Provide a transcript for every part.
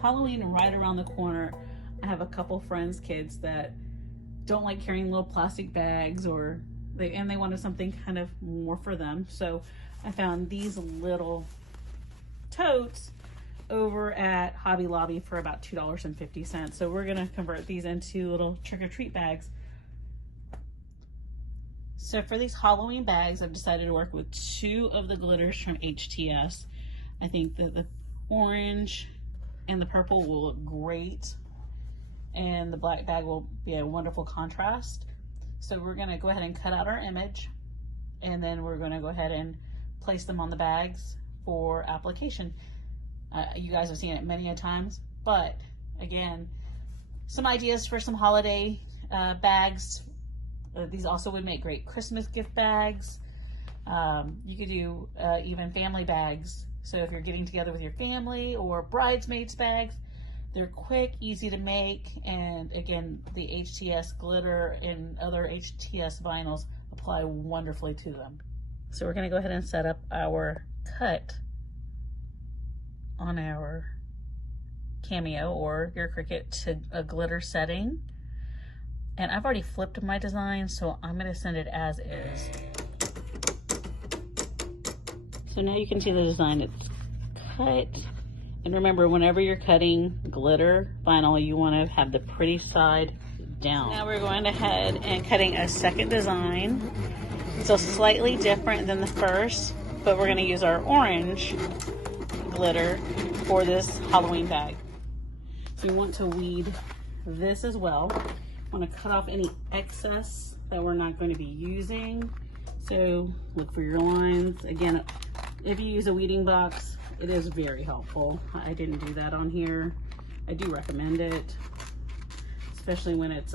Halloween right around the corner, I have a couple friends' kids that don't like carrying little plastic bags, or they wanted something kind of more for them. So I found these little totes over at Hobby Lobby for about $2.50. So we're gonna convert these into little trick-or-treat bags. So for these Halloween bags, I've decided to work with 2 of the glitters from HTS. I think that the orange and the purple will look great, and the black bag will be a wonderful contrast. So we're gonna go ahead and cut out our image, and then we're gonna go ahead and place them on the bags for application. You guys have seen it many a times, but again, some ideas for some holiday bags. These also would make great Christmas gift bags. You could do even family bags. So if you're getting together with your family, or bridesmaids bags, they're quick, easy to make, and again, the HTS glitter and other HTS vinyls apply wonderfully to them. So we're gonna go ahead and set up our cut on our Cameo or your Cricut to a glitter setting. And I've already flipped my design, so I'm gonna send it as is. So now you can see the design, it's cut. And remember, whenever you're cutting glitter vinyl, you wanna have the pretty side down. Now we're going ahead and cutting a second design. So slightly different than the first, but we're gonna use our orange glitter for this Halloween bag. So you want to weed this as well. Want to cut off any excess that we're not going to be using. So look for your lines. Again, if you use a weeding box, it is very helpful. I didn't do that on here. I do recommend it, especially when it's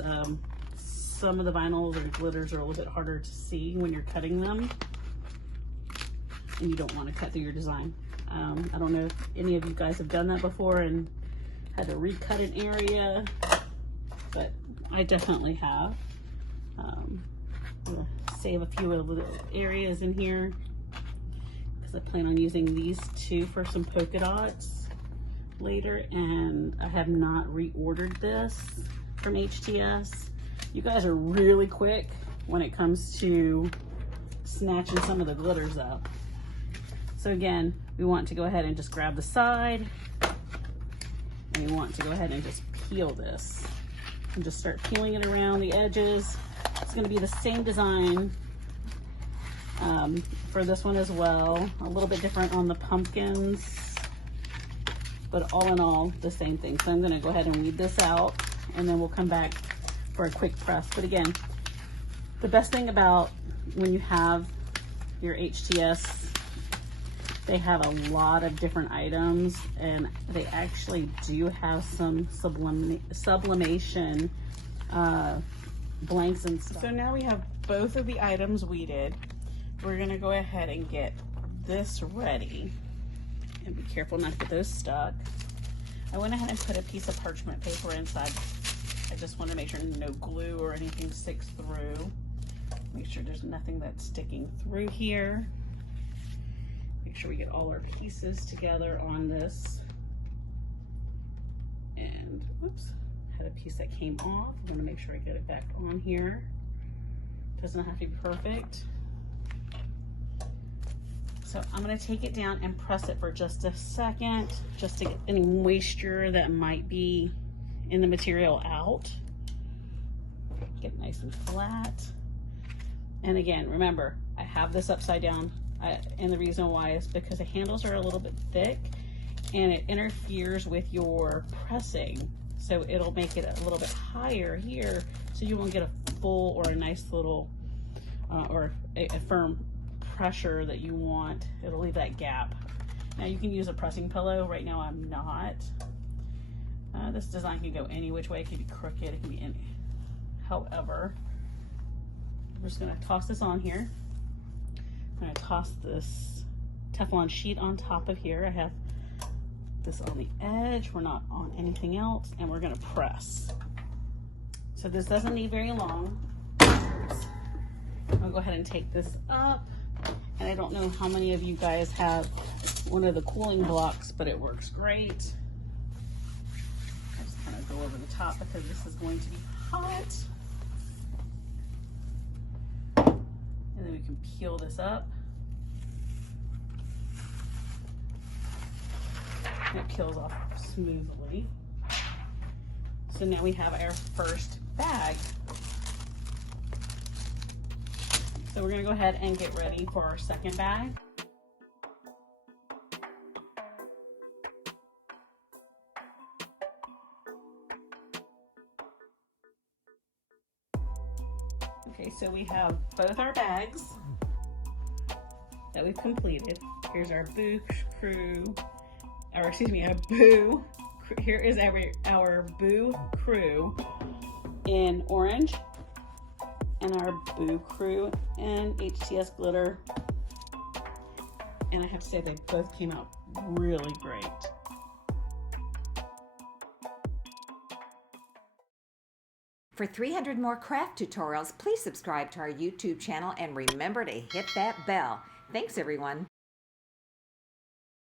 some of the vinyls or glitters are a little bit harder to see when you're cutting them, and you don't want to cut through your design. I don't know if any of you guys have done that before and had to recut an area, but I definitely have. I'll save a few of the areas in here because I plan on using these 2 for some polka dots later, and I have not reordered this from HTS. You guys are really quick when it comes to snatching some of the glitters up. So again, we want to go ahead and just grab the side, and we want to go ahead and just peel this and just start peeling it around the edges. It's going to be the same design for this one as well. A little bit different on the pumpkins, but all in all, the same thing. So I'm going to go ahead and weed this out, and then we'll come back for a quick press. But again, the best thing about when you have your HTS, they have a lot of different items, and they actually do have some sublimation blanks and stuff. So now we have both of the items weeded. We're gonna go ahead and get this ready, and be careful not to get those stuck. I went ahead and put a piece of parchment paper inside. I just want to make sure no glue or anything sticks through. Make sure there's nothing that's sticking through here. Make sure we get all our pieces together on this. And whoops, had a piece that came off. I'm gonna make sure I get it back on here. Doesn't have to be perfect. So I'm gonna take it down and press it for just a second, just to get any moisture that might be in the material out. Get it nice and flat. And again, remember, I have this upside down. And the reason why is because the handles are a little bit thick, and it interferes with your pressing. So it'll make it a little bit higher here, so you won't get a full or a nice little, or a firm pressure that you want. It'll leave that gap. Now you can use a pressing pillow. Right now I'm not. This design can go any which way. It can be crooked, it can be any. However, we're just gonna toss this on here. I'm going to toss this Teflon sheet on top of here. I have this on the edge. We're not on anything else, and we're going to press. So this doesn't need very long. I'll go ahead and take this up. And I don't know how many of you guys have one of the cooling blocks, but it works great. go over the top because this is going to be hot. And then we can peel this up. And it peels off smoothly. So now we have our first bag. So we're gonna go ahead and get ready for our second bag. Okay, so we have both our bags that we've completed. Here's our Boo Crew, or excuse me, our Boo. Here is our Boo Crew in orange and our Boo Crew in HTS glitter. And I have to say they both came out really great. For 300 more craft tutorials, please subscribe to our YouTube channel and remember to hit that bell. Thanks, everyone.